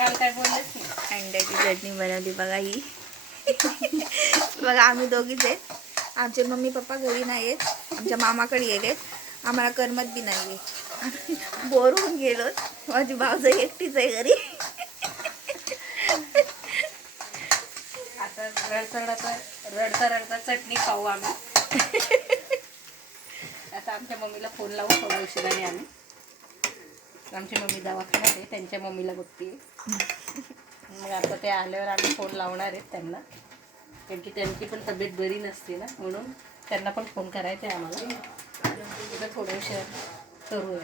काल काय बोललेच नाही. अंड्याची चटणी बनवली बघा ही. बघा आम्ही दोघीच आहेत. आमचे मम्मी पप्पा घरी नाही आहेत. आमच्या मामाकडे गेलेत. आम्हाला करमत बी नाही आहे बोर होऊन गेलो. माझी भावजं एकटीच आहे घरी. आता रडता रडता रडता रडता चटणी खाऊ आम्ही. आता आमच्या मम्मीला फोन लावू थोड्या उशिराने आम्ही. आमची मम्मी दवाखान्यात आहे. त्यांच्या मम्मीला बघते. मग आता ते आल्यावर आम्ही फोन लावणार आहेत त्यांना. कारण की त्यांची पण तब्येत बरी नसते ना म्हणून त्यांना पण फोन करायचा आहे आम्हाला. थोड्या उशिरा करूया.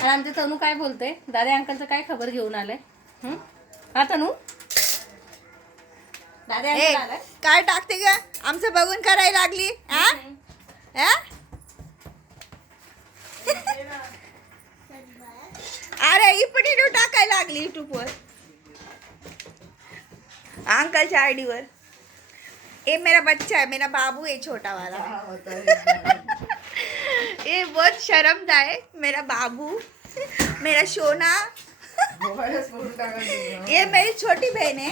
आणि आमचे तनू काय बोलते दादा अंकलचं काय खबर घेऊन आलंय? हं? तनू? दादा काय टाकते का आमचं बघून करायला लागली. हा? लागली युट्यूबवर अंकलच्या आयडी वर। ए मेरा बच्चा है मेरा बाबू है छोटा वाला। ये बहुत शर्म है मेरा बाबू मेरा सोना। ये मेरी छोटी बहन है।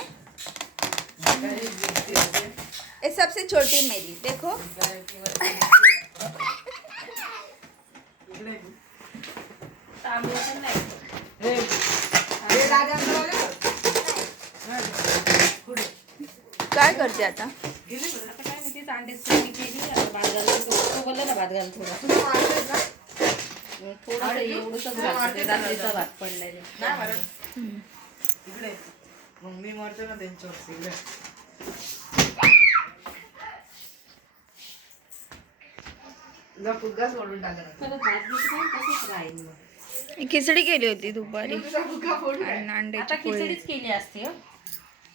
ये सबसे छोटी मेरी देखो। काय करते आता? भात ना भात घाल थोडा थोडं एवढंच घालते रात्रीचा भात पडलेला इकडे मग. मी मरतो ना त्यांच्यावर इकडे तुझा फुग्गा सोडून टाकला खिचडी केली होती दुपारी. आणि अंड्याची पोळी. खिचडीच केली असते हं.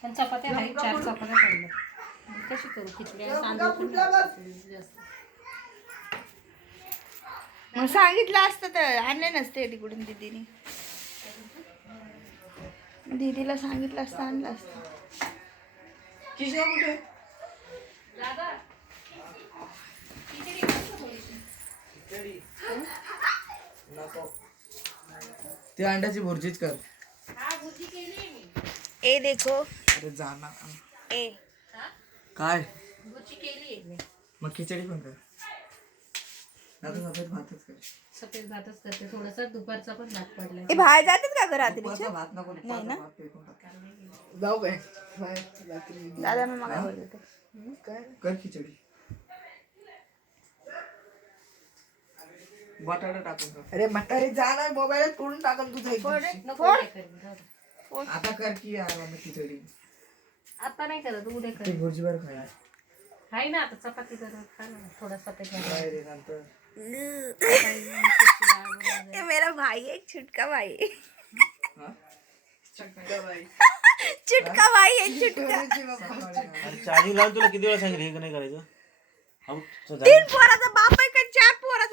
पण चपात्या आहेत चार चपात्या पडल्या. मग कशी करू खिचडी आणि तांदूळ पण जास्त. मग सांगितलं असतं तर आणले नसते तिकडून दीदीने. दीदीला सांगितलं असतं आणलं असतं. किशोर कुठे? ते अंड्याची भुर्जीच कर. हा भुर्जी केली मी. ए देखो. अरे जाणार ए. काय? भुर्जी केली मी. मग खिचडी पण कर. आता सफेद भातच कर. सफेद भातच करते. थोडासा दुपारचा पण भात पडलाय. ए बाहेर जातात का ग दुपारचा भात नको नाही ना? जाऊ काय दादा मग बोलत? काय कर खिचडी. बटाटा टाकून कर. अरे म्हातारी जा ना मोबाईल तोडून टाकून तुझा नको उद्या करेन, जाऊ दे. आता कर की यार मग खिचडी. आता नाही करत उद्या ते करेन भुर्जीवर खाय आहे ना आता चपाती करत खा ना थोडा भात काय रे नंतर. ए मेरा भाई है छुटका भाई. है? हा? बाई. चुटका भाई है चुटका अरे चार्जिंग लावून तुला किती वेळा सांगितलं हे का नाही करायचं? जा- तीन पोराचा बाप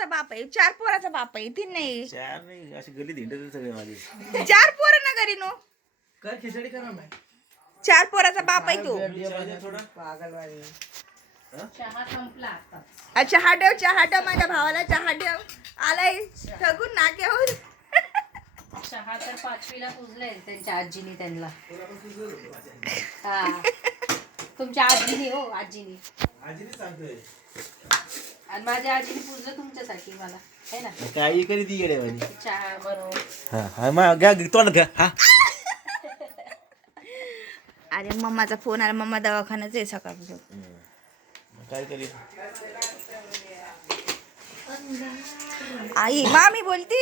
पोराचा बाप आहे चार पोराचा बाप आहे तीन नाही. चार नाही अशी गल्ली धिंडत सगळे माझे चार पोरं ना घरी नो? कर खिचडी कर ना. चार पोराचा बाप आहे तू. चहा संपला आता. आ, चहा ठेव चहा ठेव माझ्या भावाला चहा ठेव आलाय ठगून नाक्यावर चहा तर पाचवीला पुजलाय त्यांच्या आजीनी त्यांना. हा. तुमच्या आजीनी हो आजीनी. आजीने सांगतोय. आणि माझ्या आजीने पुजलं तुमच्यासाठी मला. है ना? काही करी ती येडे वाली? चहा बनव हा हा मा घ्या तोंड घ्या हा. अरे मम्माचा फोन आला मम्मा दवाखान्यात आहे सकाळपासून. काय करी आई मामी बोलती.